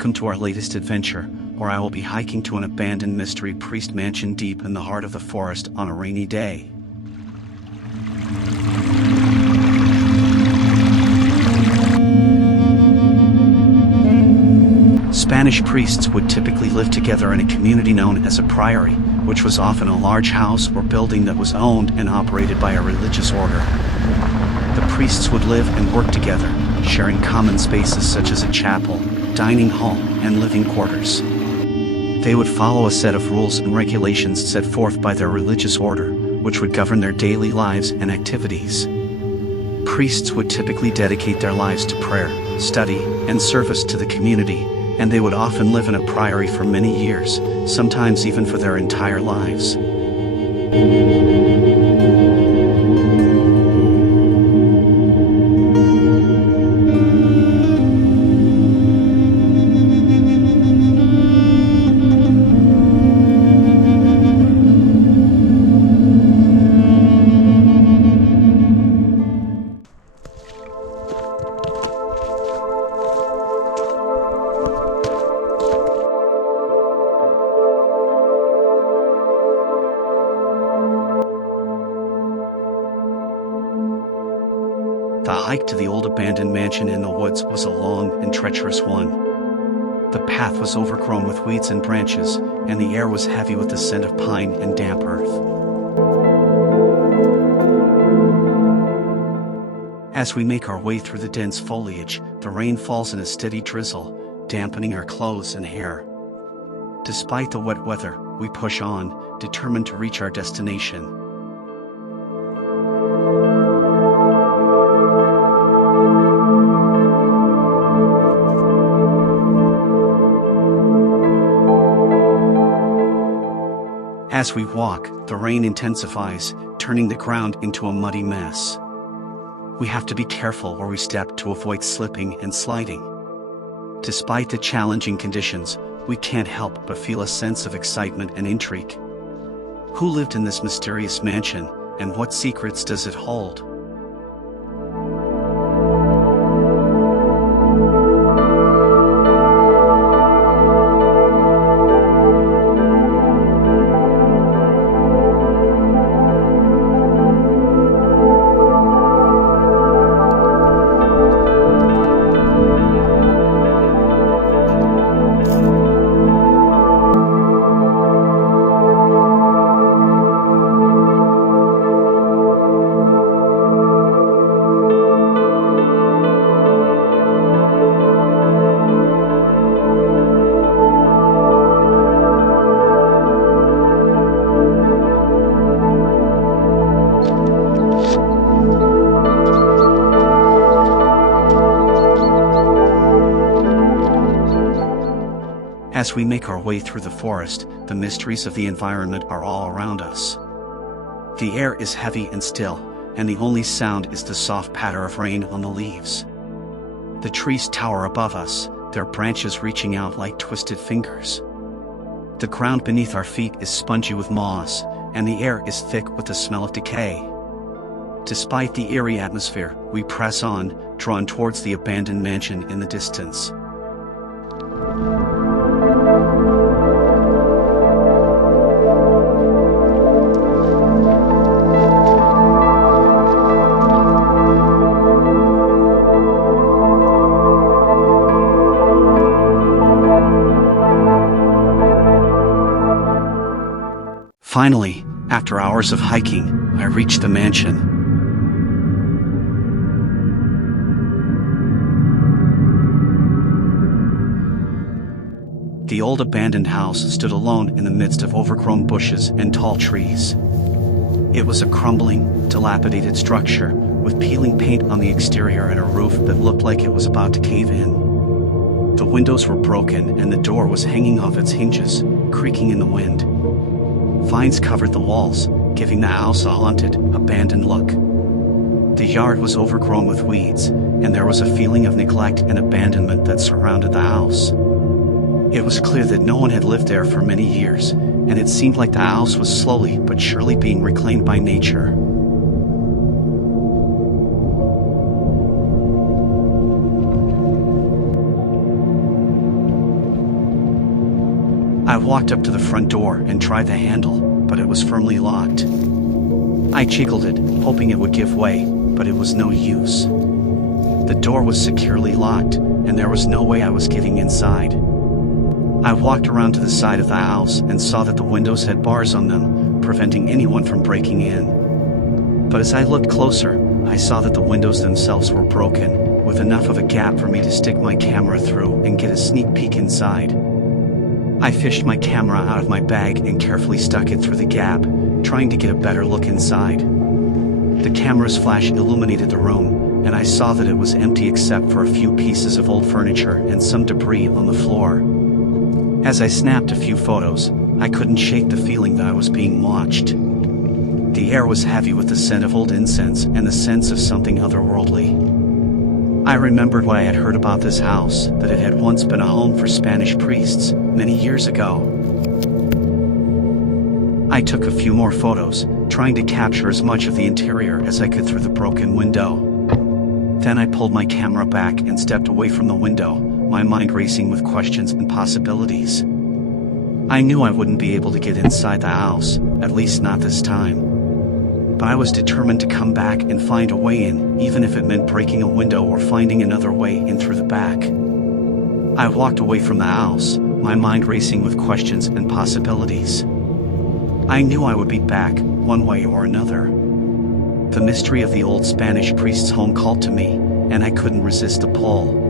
Welcome to our latest adventure, where I will be hiking to an abandoned mystery priest mansion deep in the heart of the forest on a rainy day. Spanish priests would typically live together in a community known as a priory, which was often a large house or building that was owned and operated by a religious order. The priests would live and work together, sharing common spaces such as a chapel, dining hall, and living quarters. They would follow a set of rules and regulations set forth by their religious order, which would govern their daily lives and activities. Priests would typically dedicate their lives to prayer, study, and service to the community, and they would often live in a priory for many years, sometimes even for their entire lives. The hike to the old abandoned mansion in the woods was a long and treacherous one. The path was overgrown with weeds and branches, and the air was heavy with the scent of pine and damp earth. As we make our way through the dense foliage, the rain falls in a steady drizzle, dampening our clothes and hair. Despite the wet weather, we push on, determined to reach our destination. As we walk, the rain intensifies, turning the ground into a muddy mess. We have to be careful where we step to avoid slipping and sliding. Despite the challenging conditions, we can't help but feel a sense of excitement and intrigue. Who lived in this mysterious mansion, and what secrets does it hold? As we make our way through the forest, the mysteries of the environment are all around us. The air is heavy and still, and the only sound is the soft patter of rain on the leaves. The trees tower above us, their branches reaching out like twisted fingers. The ground beneath our feet is spongy with moss, and the air is thick with the smell of decay. Despite the eerie atmosphere, we press on, drawn towards the abandoned mansion in the distance. Finally, after hours of hiking, I reached the mansion. The old abandoned house stood alone in the midst of overgrown bushes and tall trees. It was a crumbling, dilapidated structure, with peeling paint on the exterior and a roof that looked like it was about to cave in. The windows were broken and the door was hanging off its hinges, creaking in the wind. Vines covered the walls, giving the house a haunted, abandoned look. The yard was overgrown with weeds, and there was a feeling of neglect and abandonment that surrounded the house. It was clear that no one had lived there for many years, and it seemed like the house was slowly but surely being reclaimed by nature. walked up to the front door and tried the handle, but it was firmly locked. I jiggled it, hoping it would give way, but it was no use. The door was securely locked, and there was no way I was getting inside. I walked around to the side of the house and saw that the windows had bars on them, preventing anyone from breaking in. But as I looked closer, I saw that the windows themselves were broken, with enough of a gap for me to stick my camera through and get a sneak peek inside. I fished my camera out of my bag and carefully stuck it through the gap, trying to get a better look inside. The camera's flash illuminated the room, and I saw that it was empty except for a few pieces of old furniture and some debris on the floor. As I snapped a few photos, I couldn't shake the feeling that I was being watched. The air was heavy with the scent of old incense and the sense of something otherworldly. I remembered what I had heard about this house, that it had once been a home for Spanish priests, many years ago. I took a few more photos, trying to capture as much of the interior as I could through the broken window. Then I pulled my camera back and stepped away from the window, my mind racing with questions and possibilities. I knew I wouldn't be able to get inside the house, at least not this time. But I was determined to come back and find a way in, even if it meant breaking a window or finding another way in through the back. I walked away from the house, my mind racing with questions and possibilities. I knew I would be back, one way or another. The mystery of the old Spanish priest's home called to me, and I couldn't resist the pull.